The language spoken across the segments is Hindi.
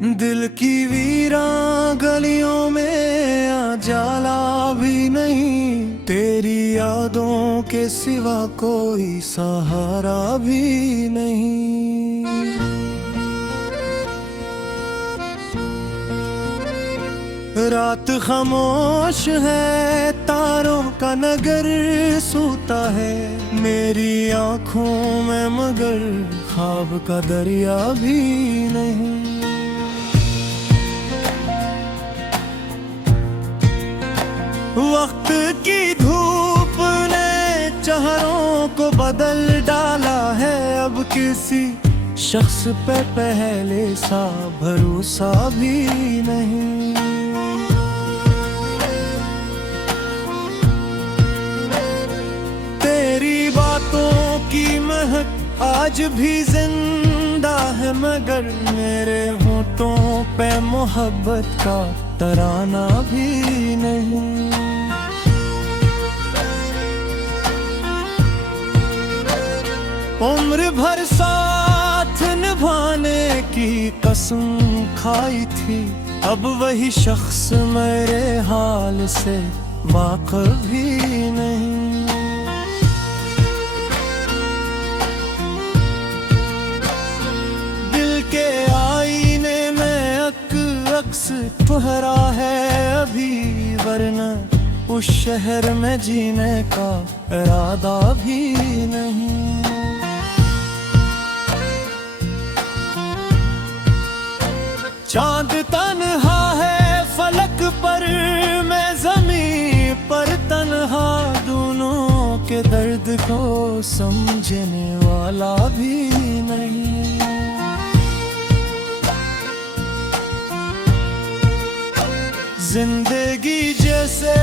दिल की वीरां गलियों में जाला भी नहीं, तेरी यादों के सिवा कोई सहारा भी नहीं। रात खामोश है, तारों का नगर सूता है मेरी आंखों में, मगर ख्वाब का दरिया भी नहीं। वक्त की धूप ने चेहरों को बदल डाला है, अब किसी शख्स पे पहले सा भरोसा भी नहीं। तेरी बातों की महक आज भी जिंदा है, मगर मेरे होठों पे मोहब्बत का तराना भी नहीं। उम्र भर साथ निभाने की कसम खाई थी, अब वही शख्स मेरे हाल से वाकिफ भी नहीं। दिल के आईने में अक्स ठहरा है अभी, वरना उस शहर में जीने का इरादा भी नहीं। चांद तन्हा है फलक पर, मैं ज़मीं पर तन्हा, दोनों के दर्द को समझने वाला भी नहीं। जिंदगी जैसे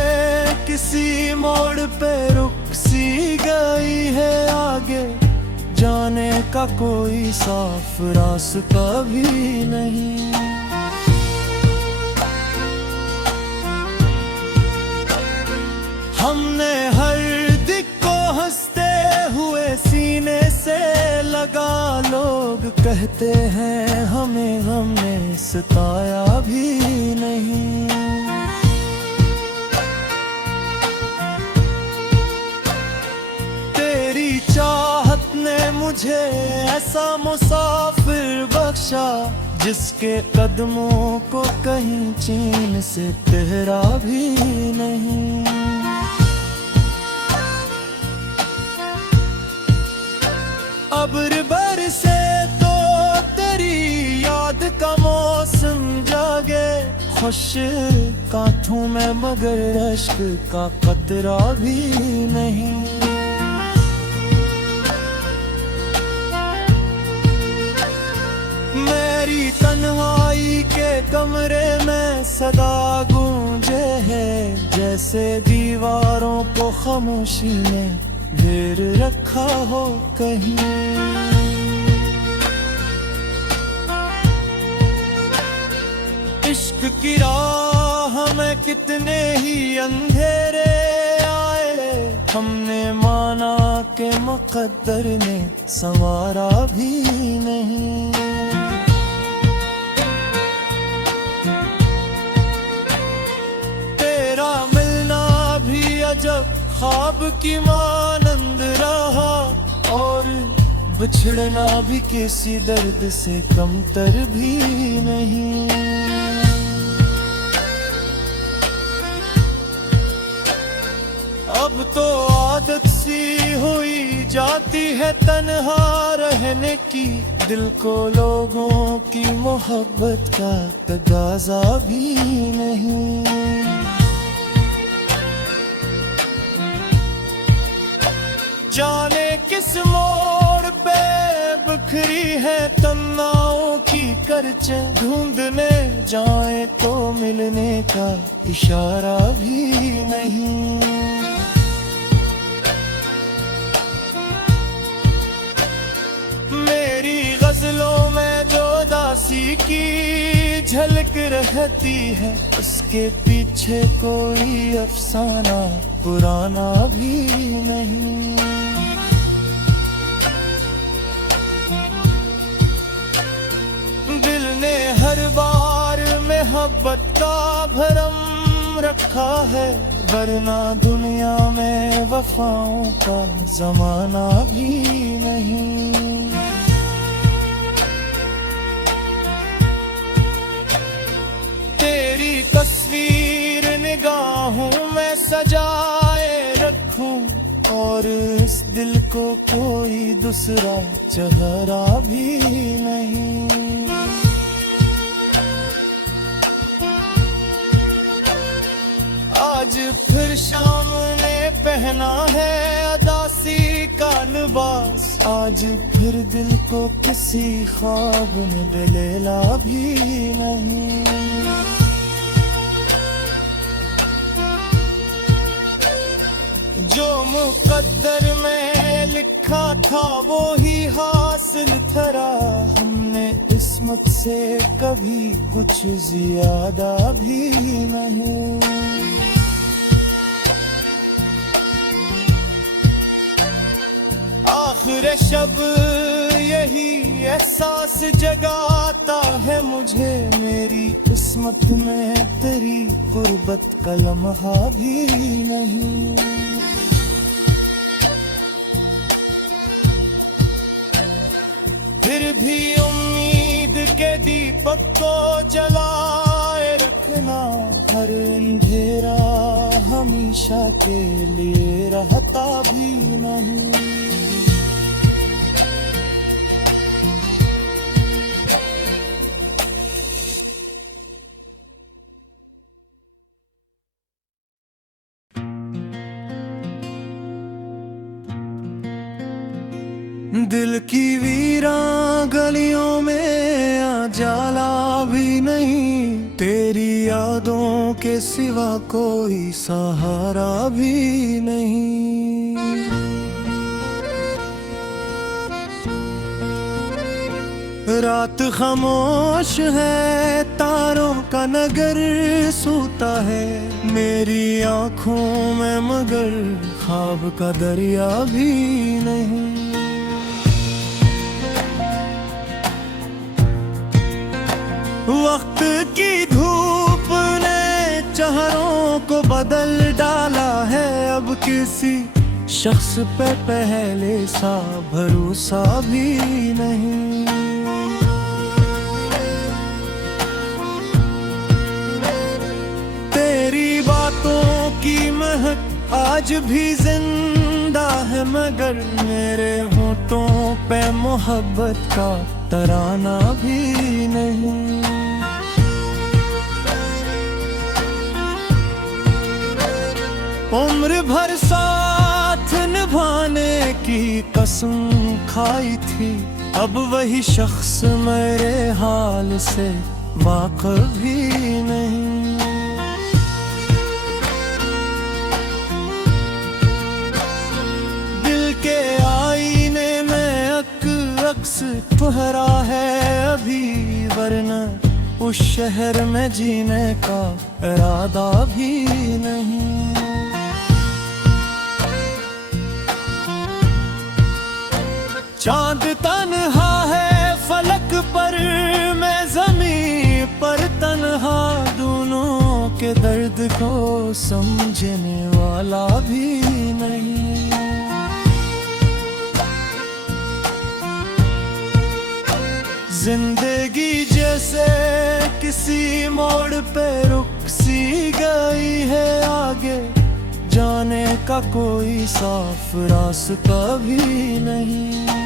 किसी मोड़ पे रुक सी गई है, आगे जाने का कोई साफ रास्ता भी नहीं। हमने हर दिक को हंसते हुए सीने से लगा, लोग कहते हैं हमें हमने सताया भी नहीं। तेरी चाहत ने मुझे ऐसा मुसाफिर बख्शा, जिसके कदमों को कहीं चीन से ठहरा भी नहीं। अब्र बरसे तो तेरी याद का मौसम जागे, खुश कांठों में मगर अश्क का कतरा भी नहीं। मेरी तन्हाई के कमरे में सदा गूंजे है, जैसे दीवारों को खामोशी ने घेर रखा हो कहीं। इश्क की राह में कितने ही अंधेरे आए, हमने माना के मुक़द्दर ने संवारा भी नहीं। तेरा मिलना भी अजब ख्वाब की मानंद रहा, और बिछड़ना भी किसी दर्द से कमतर भी नहीं। अब तो आदत सी हुई जाती है तन्हा रहने की, दिल को लोगों की मोहब्बत का तगाजा भी नहीं। जाने किस मोड़ पे बिखरी है तन्नाओं की करचे, ढूंढने जाए तो मिलने का इशारा भी नहीं। मेरी गजलों में जो दासी की झलक रहती है, उसके पीछे कोई अफसाना पुराना भी नहीं। दिल ने हर बार मोहब्बत का भरम रखा है, वरना दुनिया में वफाओं का जमाना भी नहीं। तेरी तस्वीर निगाहों में सजाए रखूं, और इस दिल को कोई दूसरा चेहरा भी नहीं। आज फिर शाम ने पहना है अदासी का लिबास, आज फिर दिल को किसी ख्वाब ने दलेला भी नहीं। जो मुकद्दर में लिखा था वो ही हासिल ठहरा, हमने किस्मत से कभी कुछ ज्यादा भी नहीं। आखिर शब यही एहसास जगाता है मुझे, मेरी किस्मत में तेरी गुर्बत का लम्हा भी नहीं। फिर भी उम्मीद के दीपक को जलाए रखना, हर अंधेरा हमेशा के लिए रहता भी नहीं। दिल की वीरान गलियों में उजाला भी नहीं, तेरी यादों के सिवा कोई सहारा भी नहीं। रात खामोश है, तारों का नगर सूता है मेरी आँखों में, मगर ख्वाब का दरिया भी नहीं। वक्त की धूप ने चेहरों को बदल डाला है, अब किसी शख्स पे पहले सा भरोसा भी नहीं। तेरी बातों की महक आज भी जिंदा है, मगर मेरे होठों पे मोहब्बत का तराना भी नहीं। उम्र भर साथ निभाने की कसम खाई थी, अब वही शख्स मेरे हाल से वाकिफ भी नहीं। दिल के आईने में अक्स ठहरा है अभी, वरना उस शहर में जीने का इरादा भी नहीं। चांद तन्हा है फलक पर, मैं ज़मीं पर तन्हा, दोनों के दर्द को समझने वाला भी नहीं। जिंदगी जैसे किसी मोड़ पे रुक सी गई है, आगे जाने का कोई साफ रास्ता भी नहीं।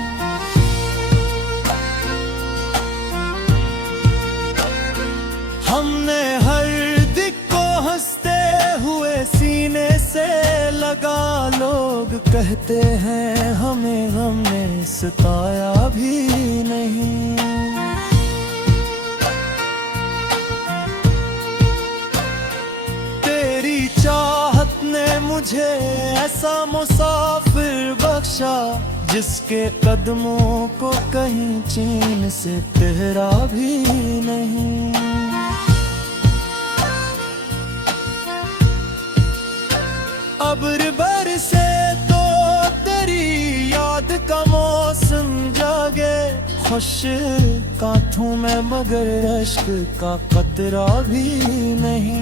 हमने हर दिक को हंसते हुए सीने से लगा, लोग कहते हैं हमें हमने सताया भी नहीं। तेरी चाहत ने मुझे ऐसा मुसाफिर बख्शा, जिसके कदमों को कहीं चीन से तेरा भी नहीं। अब्र बरसे तो तेरी याद का मौसम जागे, खुश कांठों में मगर अश्क का कतरा भी नहीं।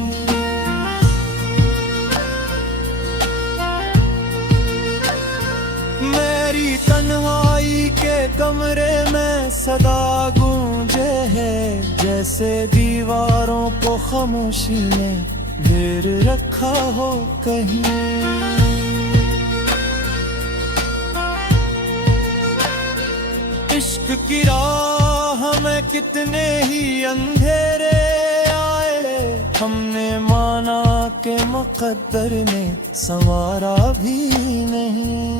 मेरी तन्हाई के कमरे में सदा गूंजे है, जैसे दीवारों को खामोशी ने घेर रखा हो कहीं। इश्क की राह में कितने ही अंधेरे आए, हमने माना कि मुक़द्दर ने संवारा भी नहीं।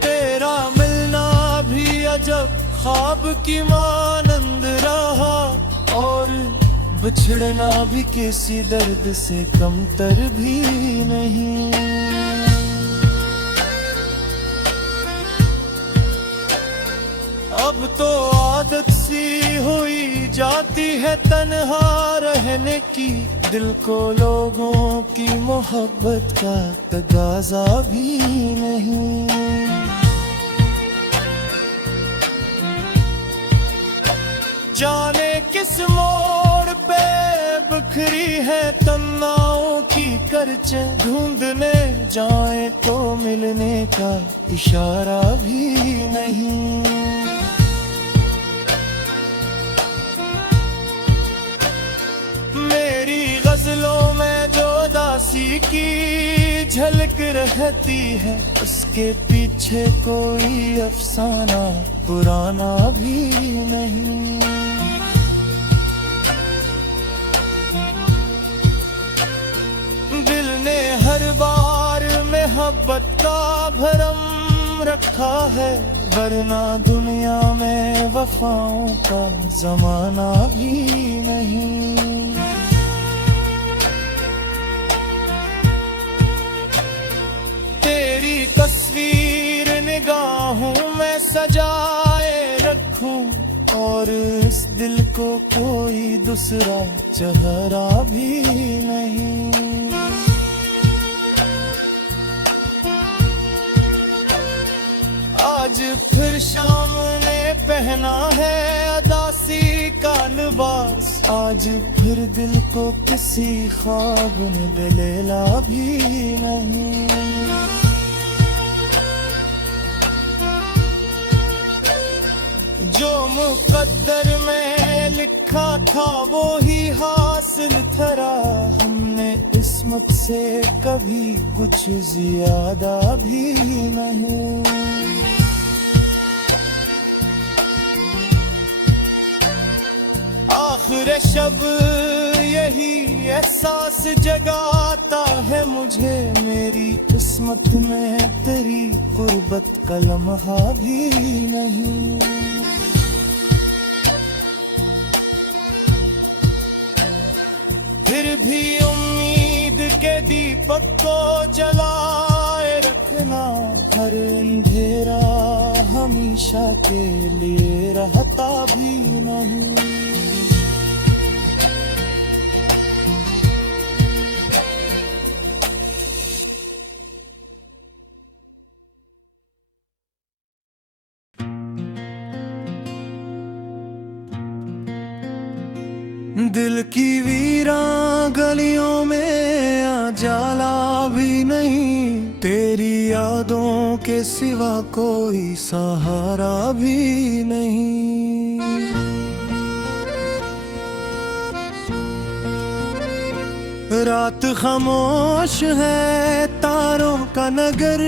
तेरा मिलना भी अजब ख्वाब की मानंद रहा, और बिछड़ना भी किसी दर्द से कमतर भी नहीं। अब तो आदत सी हुई जाती है तन्हा रहने की, दिल को लोगों की मोहब्बत का तगाजा भी नहीं। जाने किस मोड़ पे बिखरी है तन्नाओं की करचें, ढूंढने जाए तो मिलने का इशारा भी नहीं। मेरी गजलों में जो दासी की झलक रहती है, उसके पीछे कोई अफसाना पुराना भी नहीं। दिल ने हर बार मोहब्बत का भरम रखा है, वरना दुनिया में वफाओं का जमाना भी नहीं। तेरी तस्वीर निगाहों में सजाए रखूं, और इस दिल को कोई दूसरा चेहरा भी नहीं। आज फिर शाम ने पहना है अदासी का लिबास, आज फिर दिल को किसी ख्वाब ने दलेला भी नहीं। जो मुकद्दर में लिखा था वो ही हासिल ठहरा, हमने किस्मत से कभी कुछ ज्यादा भी नहीं। आखिर शब यही एहसास जगाता है मुझे, मेरी किस्मत में तेरी गुर्बत का लम्हा भी नहीं। फिर भी उम्मीद के दीपक को जलाए रखना, हर अंधेरा हमेशा के लिए रहता भी नहीं। दिल की वीरां गलियों में उजाला भी नहीं, तेरी यादों के सिवा कोई सहारा भी नहीं। रात खामोश है, तारों का नगर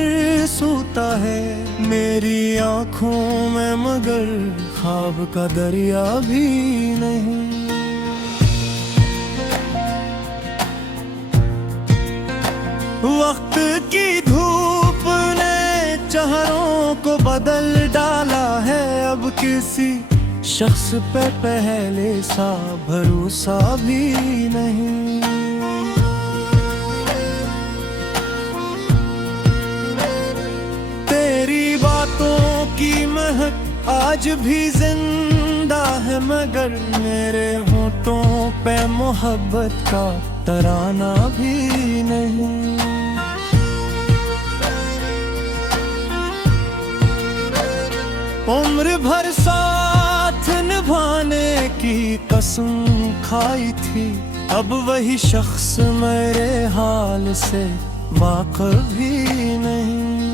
सूता है, मेरी आंखों में मगर ख्वाब का दरिया भी नहीं। वक्त की धूप ने चेहरों को बदल डाला है, अब किसी शख्स पे पहले सा भरोसा भी नहीं। तेरी बातों की महक आज भी जिंदा है, मगर मेरे होठों पे मोहब्बत का तराना भी नहीं। उम्र भर साथ निभाने की कसम खाई थी, अब वही शख्स मेरे हाल से वाकिफ भी नहीं।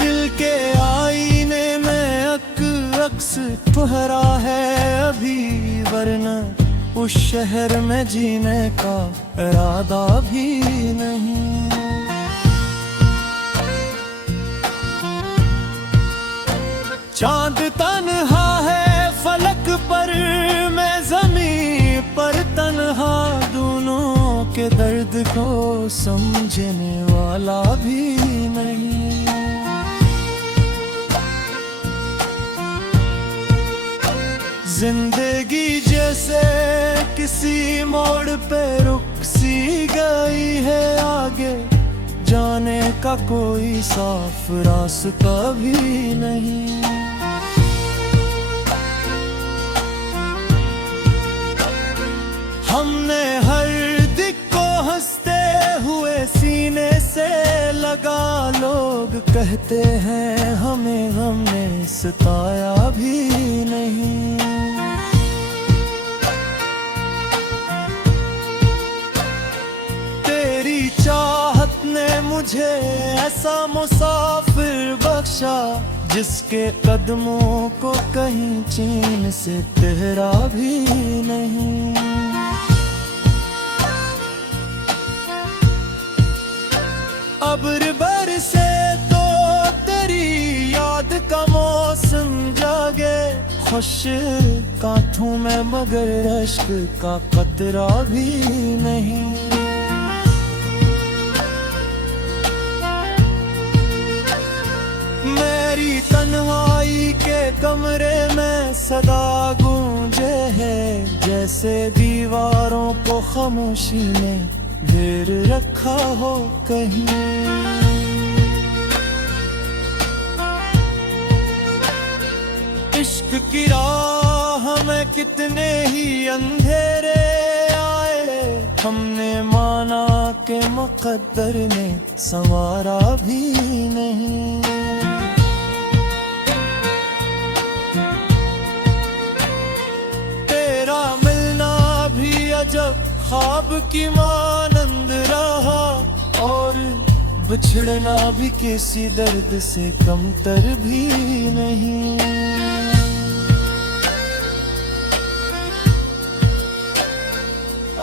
दिल के आईने में अक्स ठहरा है अभी, वरना उस शहर में जीने का इरादा भी नहीं। चांद तन्हा है फलक पर, मैं ज़मीं पर तन्हा, दोनों के दर्द को समझने वाला भी नहीं। जिंदगी जैसे किसी मोड़ पे रुक सी गई है, आगे जाने का कोई साफ रास्ता भी नहीं। हमने हर दिक को हंसते हुए सीने से लगा, लोग कहते हैं हमें हमने सताया भी नहीं। तेरी चाहत ने मुझे ऐसा मुसाफिर बख्शा, जिसके कदमों को कहीं चीन से ठहरा भी नहीं। अब्र बरसे तो तेरी याद का मौसम जागे, खुश कांठों में मगर अश्क का कतरा भी नहीं। मेरी तन्हाई के कमरे में सदा गूंजे है, जैसे दीवारों को खामोशी में घेर रखा हो कहीं। इश्क की राह में कितने ही अंधेरे आए, हमने माना के मुकद्दर ने संवारा भी नहीं। तेरा मिलना भी अजब ख्वाब की मानंद रहा, और बिछड़ना भी किसी दर्द से कमतर भी नहीं।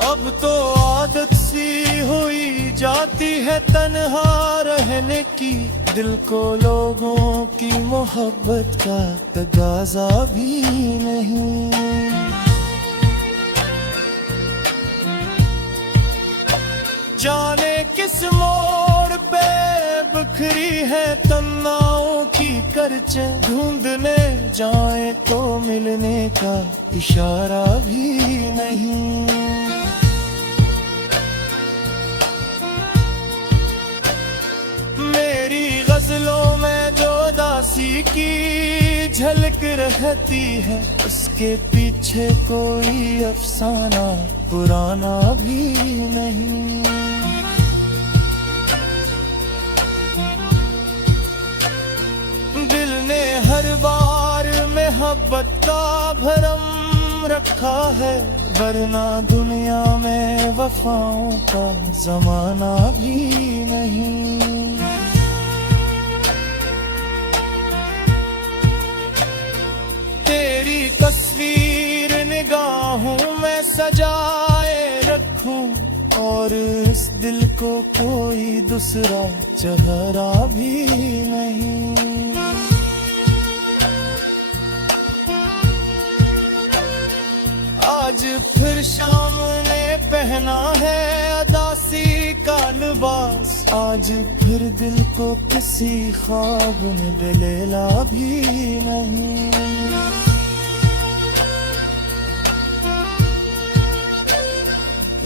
अब तो आदत सी हुई जाती है तन्हा रहने की, दिल को लोगों की मोहब्बत का तगाजा भी नहीं। जाने किस मोड़ पे बिखरी है तन्नाओं की करचे, ढूंढने जाए तो मिलने का इशारा भी नहीं। मेरी गजलों में जो दासी की झलक रहती है, उसके पीछे कोई अफसाना पुराना भी नहीं। दिल ने हर बार मोहब्बत का भरम रखा है, वरना दुनिया में वफाओं का जमाना भी नहीं। तेरी तस्वीर निगाहों में सजाए रखूं, और इस दिल को कोई दूसरा चेहरा भी नहीं। आज फिर शाम ने पहना है अदासी का लिबास, आज फिर दिल को किसी ख्वाब ने दलेला भी नहीं।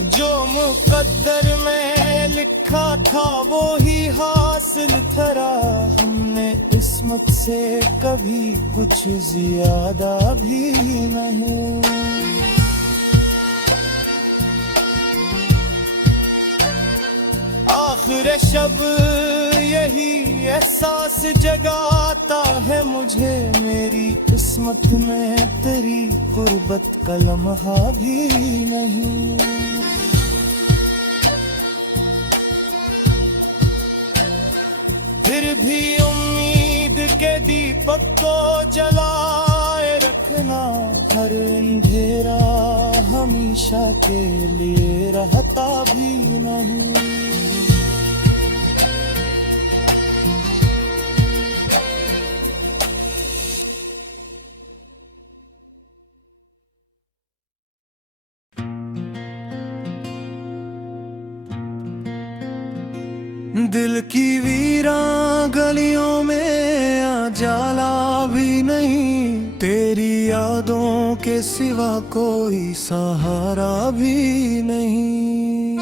जो मुकद्दर में लिखा था वो ही हासिल थरा, हमने किस्मत से कभी कुछ ज्यादा भी नहीं। शब यही एहसास जगाता है मुझे, मेरी किस्मत में तेरी गुर्बत का लम्हा भी नहीं। फिर भी उम्मीद के दीपक को जलाए रखना, हर अंधेरा हमेशा के लिए रहता भी नहीं। दिल की वीरान गलियों में उजाला भी नहीं, तेरी यादों के सिवा कोई सहारा भी नहीं।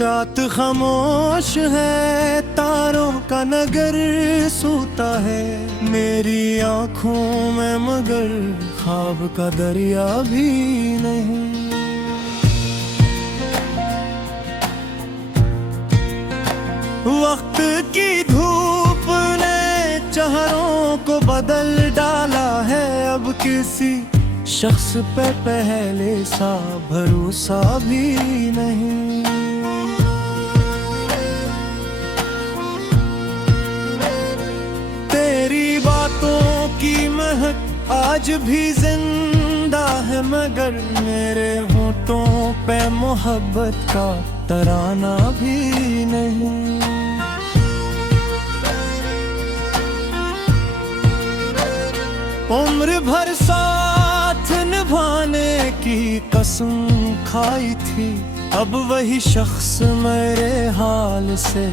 रात खामोश है, तारों का नगर सूता है मेरी आँखों में, मगर ख्वाब का दरिया भी नहीं। वक्त की धूप ने चेहरों को बदल डाला है, अब किसी शख्स पे पहले सा भरोसा भी नहीं। तेरी बातों की महक आज भी जिंदा है, मगर मेरे होठों पे मोहब्बत का तराना भी नहीं। उम्र भर साथ निभाने की कसम खाई थी, अब वही शख्स मेरे हाल से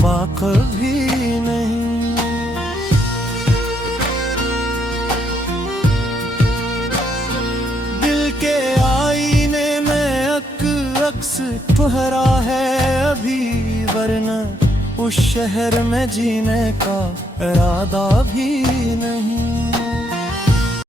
वाकिफ भी नहीं। दिल के आईने में अक्स ठहरा है अभी, वरना उस शहर में जीने का इरादा भी नहीं।